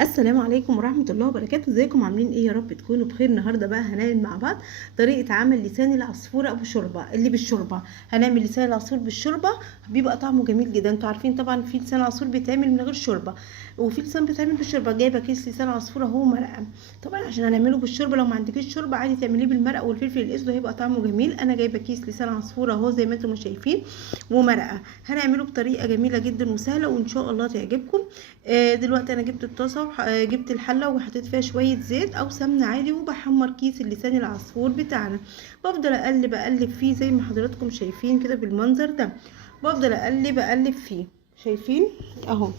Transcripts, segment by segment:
السلام عليكم ورحمة الله وبركاته. ازيكم عاملين ايه؟ يا رب تكونوا بخير. النهارده بقى هنعمل مع بعض طريقة عمل لسان العصفور ابو شوربة اللي بالشوربة. هنعمل لسان العصفور بالشوربة، بيبقى طعمه جميل جدا. انتوا عارفين طبعا في لسان عصفور بيتعمل من غير شوربة، وفي لسان بيتعمل بالشوربة. جايبة كيس لسان عصفور اهو مرقة. طبعا عشان هنعمله بالشوربة، لو ما عندكيش شوربة عادي تعمليه بالمرقة والفلفل الاسود، هيبقى طعمه جميل. انا جايبة كيس لسان عصفور اهو زي ما انتم شايفين ومرقة. هنعمله بطريقة جميلة جدا وسهلة وان شاء الله تعجبكم. دلوقتي انا جبت الطاسه جبت الحله وحطيت فيها شويه زيت او سمنه عادي، وبحمر كيس اللسان العصفور بتاعنا. بفضل اقلب فيه زي ما حضراتكم شايفين كده بالمنظر ده. بفضل اقلب فيه، شايفين اهو.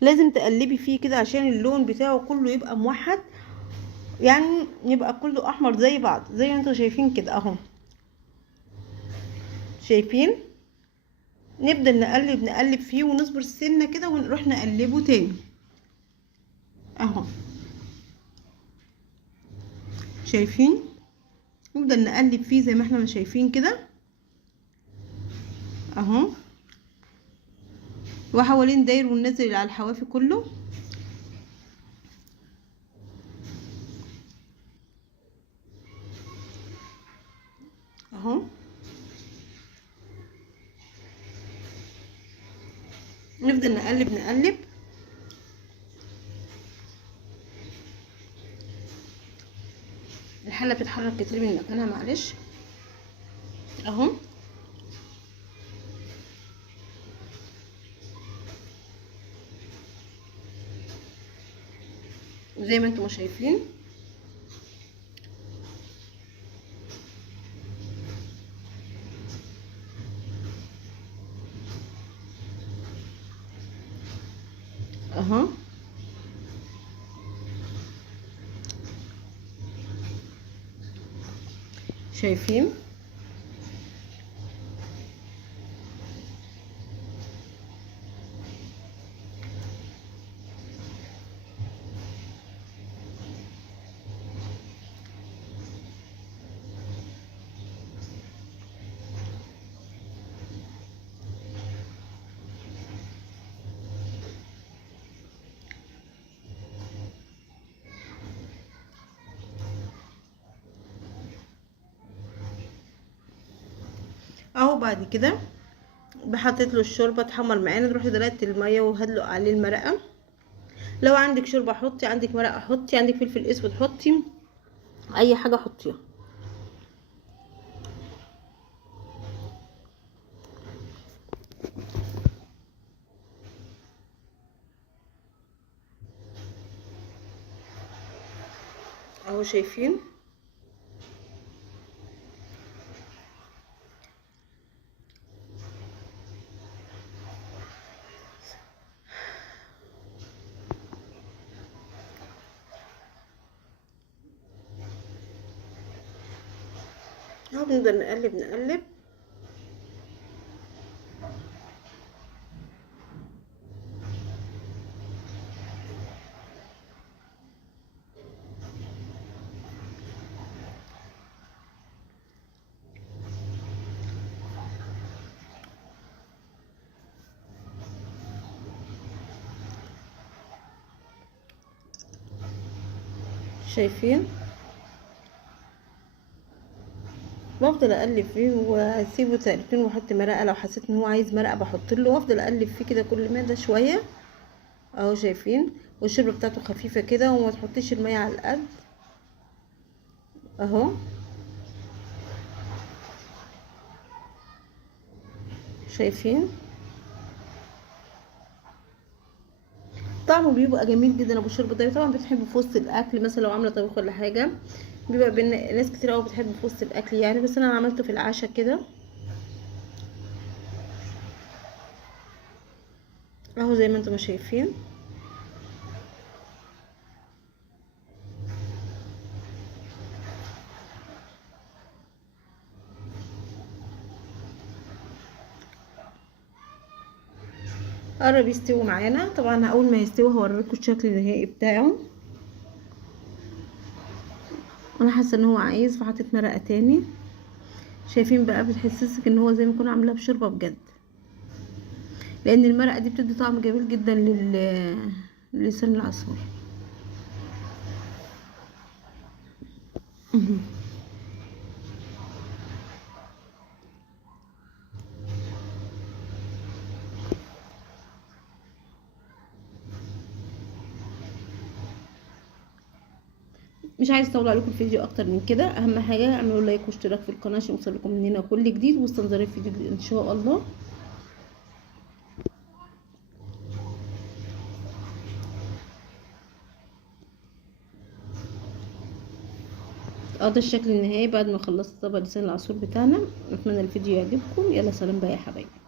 لازم تقلبي فيه كده عشان اللون بتاعه كله يبقى موحد، يعني يبقى كله احمر زي بعض زي ما انتم شايفين كده اهو. شايفين؟ نبدأ نقلب فيه ونصبر السنه كده ونروح نقلبه تاني اهو. شايفين؟ نفضل نقلب فيه زي ما احنا شايفين كده اهو، وحوالين داير وننزل على الحوافي كله اهو. نفضل نقلب. الحله بتتحرك كتير من مكانها، معلش اهو. زي ما انتم شايفين اهو. شايفين؟ اهو بعد كده بحطيت له الشوربه تحمر معانا، تروحي دلقتي الميه وهدلق عليه المرقه. لو عندك شوربه حطي، عندك مرقه حطي، عندك فلفل اسود حطي، اي حاجه حطيها اهو. شايفين؟ اهو بنفضل نقلب. شايفين؟ بفضل اقلب فيه واسيبه تقلبتين واحط مرقه. لو حسيت ان هو عايز مرقه بحط له، وافضل اقلب فيه كده كل ما ده شويه اهو. شايفين؟ والشوربه بتاعته خفيفه كده، وما تحطيش الميه على القد اهو. شايفين؟ طعمه بيبقى جميل جدا ابو الشوربه ده. طبعا بتحب في وسط الاكل، مثلا لو عامله طبيخ ولا حاجه، بيبقى بين ناس كتير قوي بتحب في وسط الاكل يعني، بس انا عملته في العشاء كده اهو زي ما انتم شايفين. قرب يستوي معانا. طبعا اول ما يستوي هوريكم الشكل النهائي بتاعه. انا حاسه ان هو عايز، فحطيت مرقه تاني. شايفين بقى؟ بتحسسك ان هو زي ما يكون عاملاه بشوربه بجد، لان المرقه دي بتدي طعم جميل جدا لسان العصفور. مش عايز اطول عليكم الفيديو اكتر من كده. اهم حاجه اعملوا لايك واشتراك في القناه عشان يوصلكم مننا كل جديد، واستنظروا الفيديو جديد ان شاء الله. ده الشكل النهائي بعد ما خلصت طبق لسان العصفور بتاعنا. اتمنى الفيديو يعجبكم. يلا سلام بقى يا حبايبي.